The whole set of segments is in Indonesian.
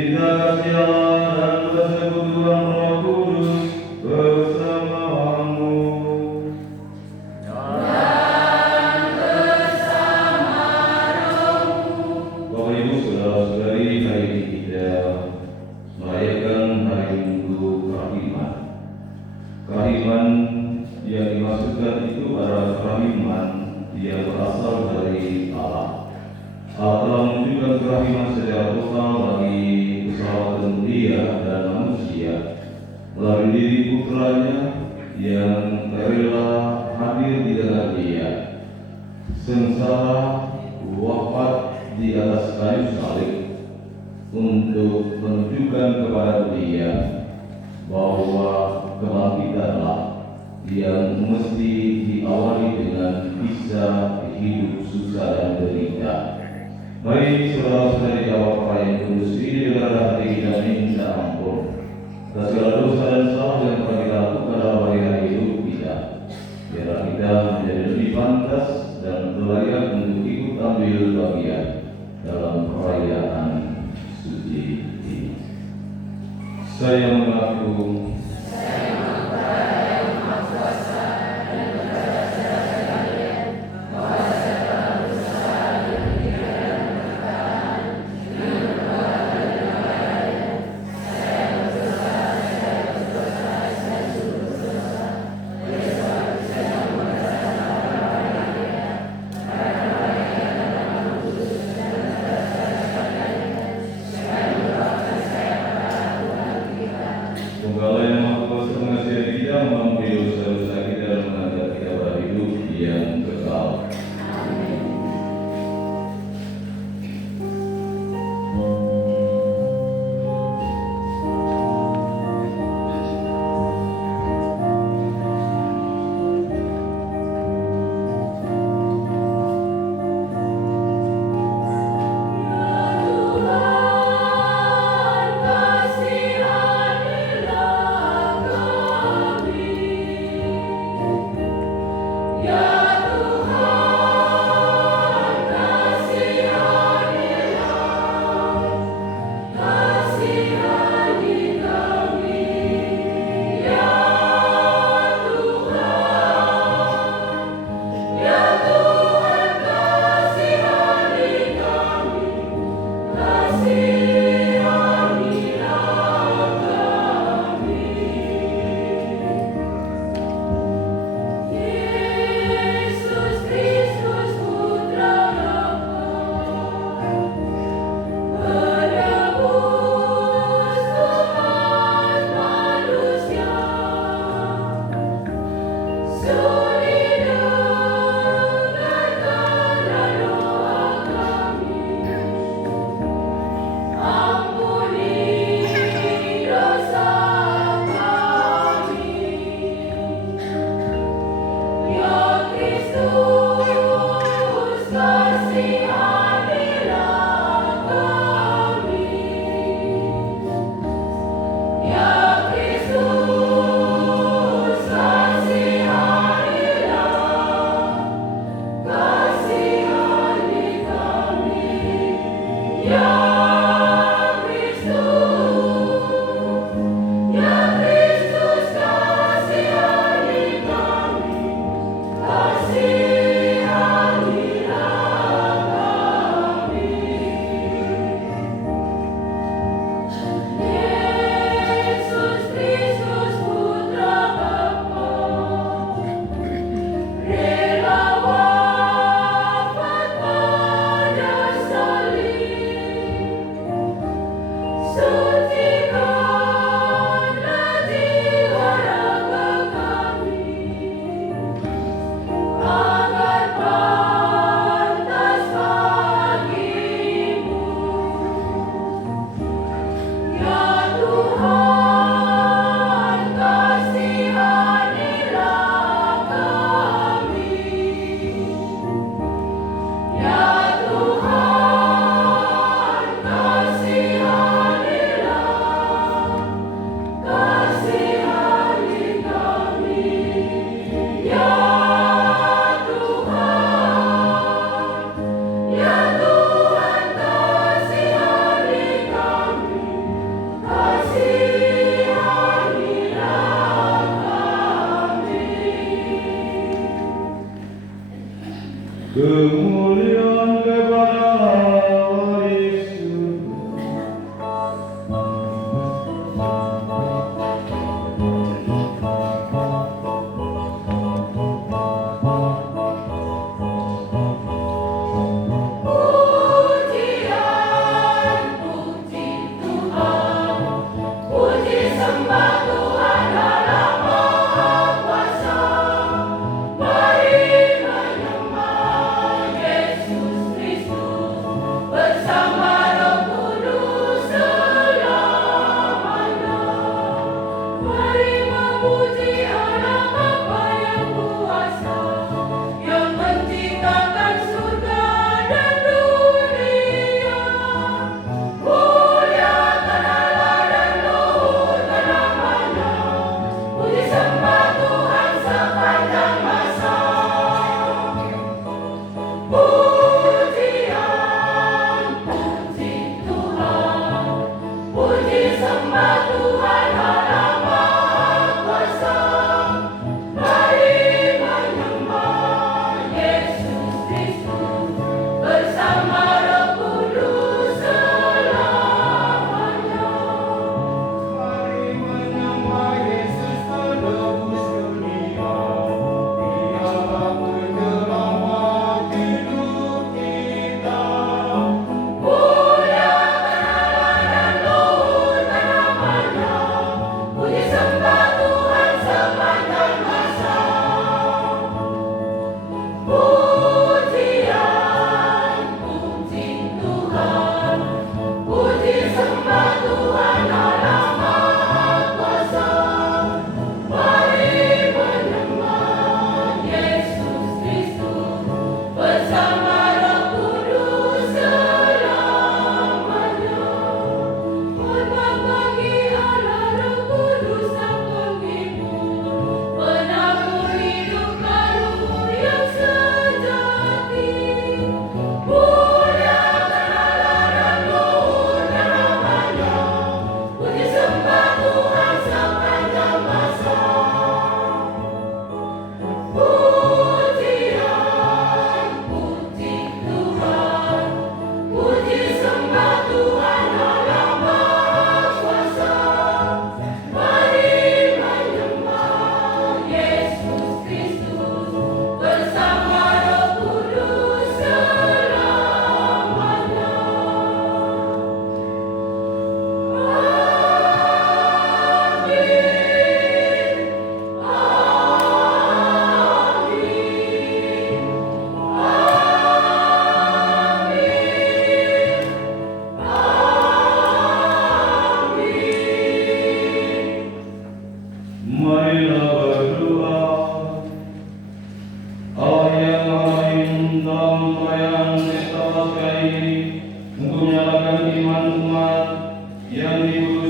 cinta kasih Allah dan persekutuan Roh Kudus bersamamu. Bapak Ibu saudara-saudari, hari ini kita merayakan hari Minggu Kerahiman. Kerahiman yang dimaksudkan itu adalah kerahiman yang berasal dari Allah. Allah telah menunjukkan kerahiman secara total bagi keselamatan Dia dan manusia melalui diri putranya yang rela hadir di tengah Dia, sengsara, wafat di atas kayu salib untuk menunjukkan kepada Dia bahwa kebangkitanlah yang mesti diawali dengan kisah hidup susah dan derita. Mari saudara-saudari jawab perayaan kudus ini dengan hati kita minta ampun atas segala dosa dan salah yang telah kita lakukan dalam hari-hari hidup kita. Biarlah kita menjadi lebih pantas dan layak untuk ikut ambil bagian dalam perayaan suci ini. Saya mengaku Penggalan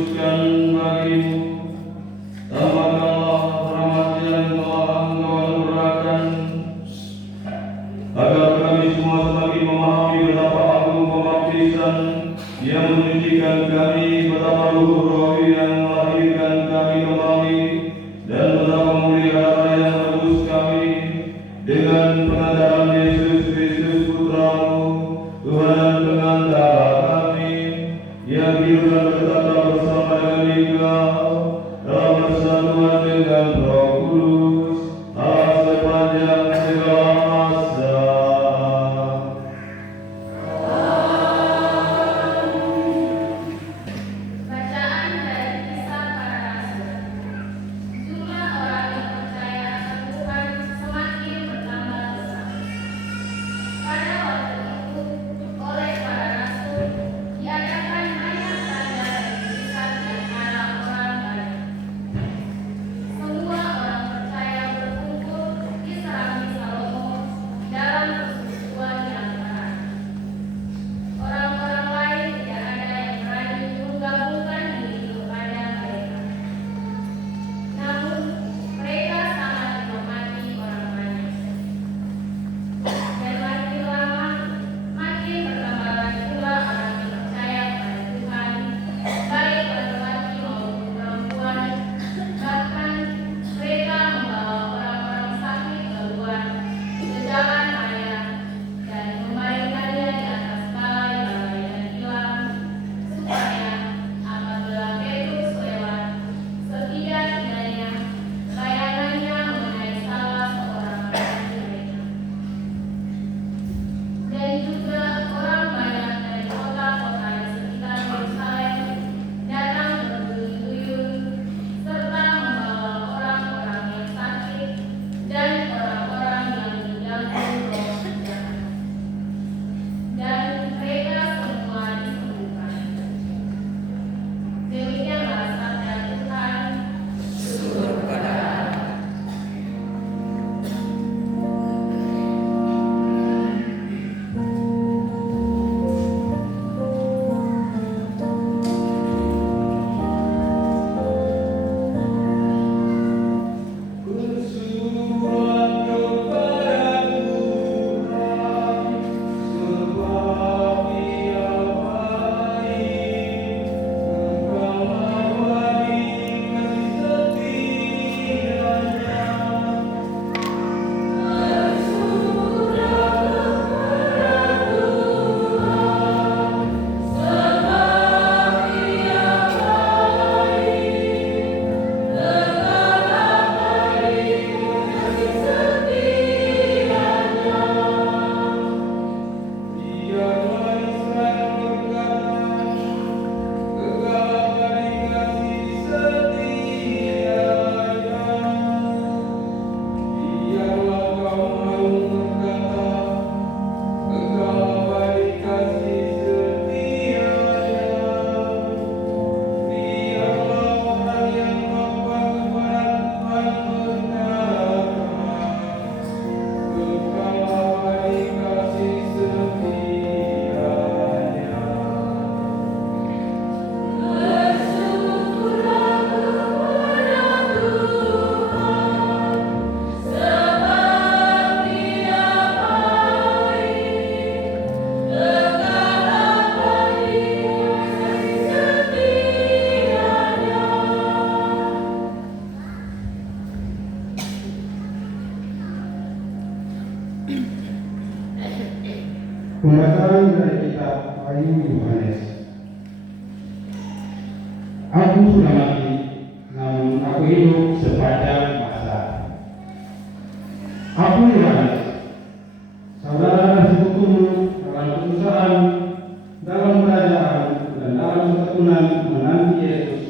kuduskan bagimu. Tambahkanlah rahmat yang telah Engkau anugerahkan, agar kami semua semakin memahami betapa agung pembaptisan yang menyucikan kami, betapa luhur roh yang melahirkan kami kembali, dan betapa mulia darah yang menebus kami dengan pengantaran Yesus Kristus Putra-Mu, Tuhan dan pengantara kami, yang hidup dan bertata bersama dengan Engkau dalam persatuan dengan Roh Kudus, Allah sepanjang segala masa. Bacaan dari Kisah Para Rasul. Jumlah orang yang percaya akan Tuhan semakin bertambah besar. Pada waktu itu, oleh para rasul diadakan banyak tanda dan mujizat di antara orang banyak. Semua orang percaya berkumpul di Serambi Salomo dalam persekutuan yang erat. Orang-orang lain tidak ada yang berani menggabungkan diri kepada mereka. Namun, mereka sangat dihormati orang banyak. Dan makin lama, makin bertambahlah jumlah orang yang percaya pada Tuhan, baik laki-laki maupun perempuan. Bahkan mereka membawa orang-orang sakit keluar ke jalan raya dan membaringkannya di atas balai-balai dan hilang, supaya apabila Petrus lewat, setidak-tidaknya bayangannya mengenai salah seorang dari mereka. Dan juga orang banyak dari kota-kota di sekitar Yerusalem datang berduyun-duyun, serta membawa orang-orang yang sakit dan orang-orang yang diganggu roh jahat. Dan mereka semua disembuhkan. Demikianlah sabda Tuhan. Syukur kepada Allah. Bersyukur kepada Tuhan, sebab Dia baik. Engkau abadi kasih setianya. Biarlah Israel berkata, Engkau abadi kasih setianya. Biarlah kaum Harun berkata, Engkau abadi kasih setianya. Biarlah orang yang berdoa kepada Tuhan berkata, Engkau abadi kasih setianya. Pembacaan dari kitab Wahyu Yohanes. Aku sudah mati, namun aku hidup sepanjang masa. Aku Yohanes, saudara dan sekutumu dalam perusahaan, dalam kerajaan, dan dalam ketekunan menanti Yesus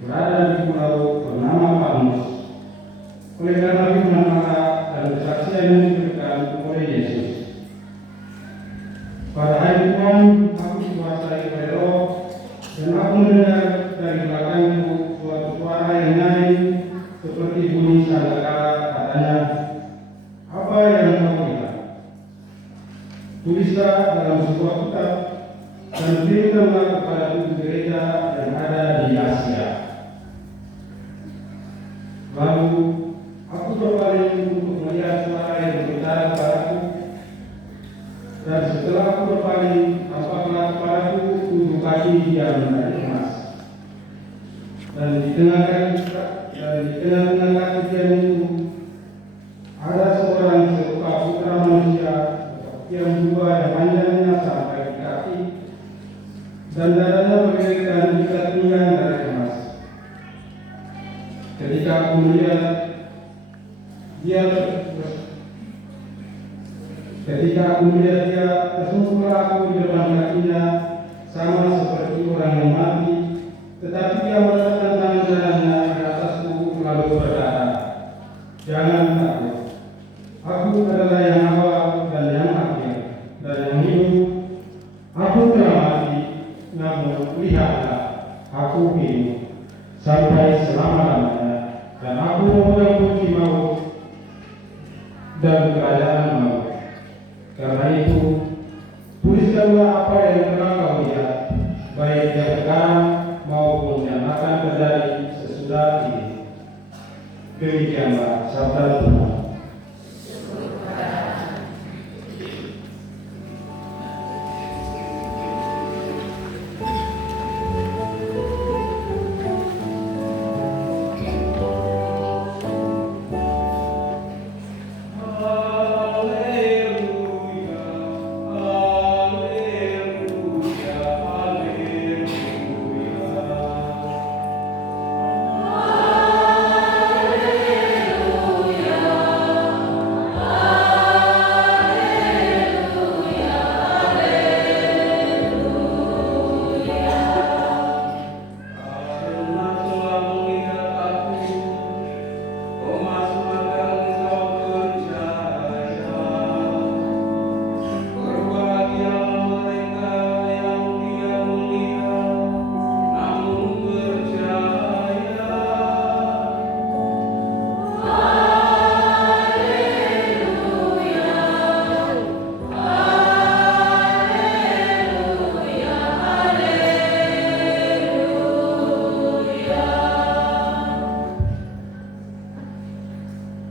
berada di pulau bernama Patmos. Oleh karena firman Allah dan kesaksian yang diberikan oleh Yesus. Pada hari Tuhan, aku dikuasai oleh Roh, dan aku mendengar dari belakangku suatu suara yang nyaring seperti bunyi dan di tengah-tengah kejadian itu ada seorang serupa putra manusia yang dua yang panjangnya sampai di kaki dan dadanya bagaikan ikat pinggang dari emas. Ketika aku melihat dia tersungkur aku di depan kakinya sama seperti orang yang mati, tetapi dia meletakkan tangan kanannya di atasku lalu berkata, "Jangan takut. Aku adalah yang awal dan yang akhir dan yang hidup. Aku telah mati, namun lihatlah, aku hidup sampai selama-lamanya, dan aku memegang kunci maut dan kerajaan maut. Karena itu, tuliskanlah apa yang telah kau lihat, baik yang sekarang maupun yang akan terjadi sesudah ini." Demikianlah sabda Tuhan.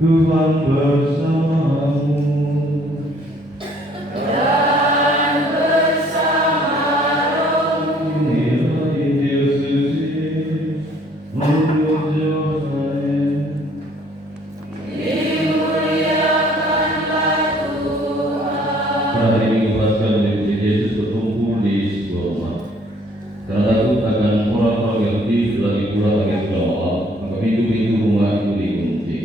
Tuhan bersamamu. Inilah Injil suci menurut Yohanes. Pada hari Minggu Paskah Yesus berkumpul di sebuah rumah. Karena takut akan orang-orang Yahudi telah dipulang lagi sekolah malam, maka pintu-pintu rumah itu dikunci.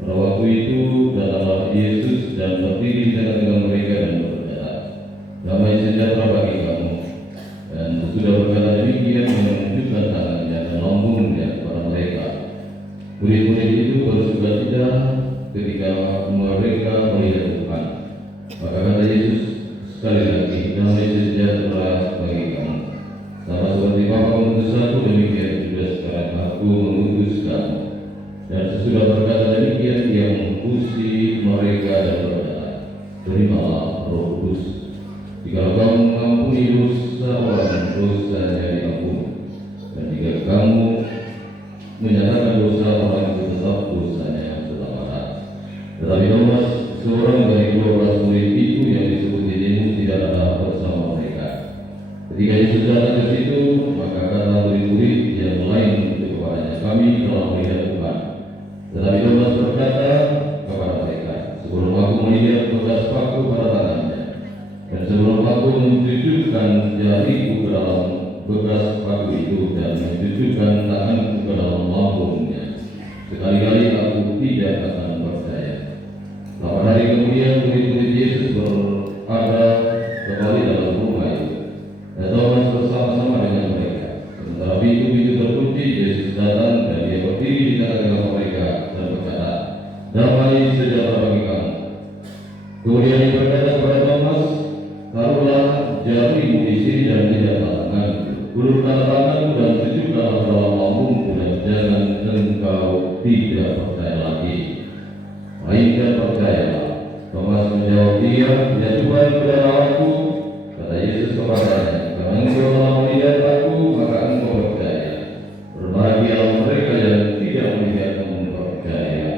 Pada waktu itu datanglah Yesus dan berdiri di tengah-tengah mereka dan berkata, "Damai sejahtera bagi kamu." Dan sesudah berkata demikian, menunjukkan tangannya dan lambungnya kepada mereka. Murid-murid itu bersukacita ketika mereka melihat Tuhan. Maka kata Yesus sekali lagi, "Damai sejahtera bagi kamu. Sama seperti Bapa mengutus aku, demikian juga sekarang aku mengutus kamu." Dan sesudah berkata demikian, Dia mengurusi mereka dan berkata, "Terimalah Roh Kudus. Jika kamu mengampuni dosa orang, dosanya diampuni. Dan jika kamu menyatakan dosa orang, itu tetap dosanya yang selamanya." Tetapi Thomas, seorang dari 12 murid itu yang disebut Didimus, tidak ada bersama mereka. Ketika Yesus datang ke situ, maka kata murid-murid yang lain kepadanya, "Kami telah melihat Tuhan." Tetapi Thomas berkata kepada mereka, "Sebelum aku melihat bekas paku pada tangannya, dan sebelum aku mencucukkan jariku ke dalam bekas paku itu dan mencucukkan tanganku ke dalam lambungnya, sekali-kali aku tidak akan percaya." 8 hari kemudian murid-murid Yesus berada kembali dalam rumah itu, dan Thomas bersama-sama dengan mereka. Sementara pintu-pintu terkunci, Yesus datang dan Dia berdiri di tengah-tengah mereka dan berkata, "Damai sejahtera bagi kamu." Kemudian Dia berkata kepada Thomas, "Taruhlah jarimu di sini dan lihatlah tanganku. Ulurkanlah tanganmu dan cucukkanlah ke dalam lambungku, dan jangan engkau tidak percaya lagi, melainkan percayalah." Thomas menjawab dia, "Ya Tuhan, berilah aku." Kata Yesus kepadanya, "Karena engkau telah melihat aku, maka engkau percaya. Berbahagialah mereka yang tidak melihat namun percaya."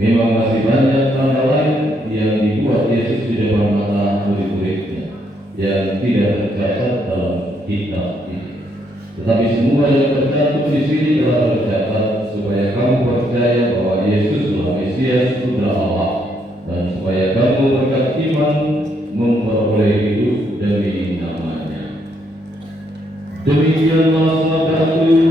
Memang masih banyak tanda lain yang dibuat Yesus di depan mata murid-muridnya yang tidak tercatat dalam kitab ini. Tetapi semua yang tercantum di sini telah tercatat supaya kamu percaya bahwa Yesuslah Mesias Putra Allah, dan supaya kamu berkat iman memperoleh hidup demi namanya. Demikianlah sabdaku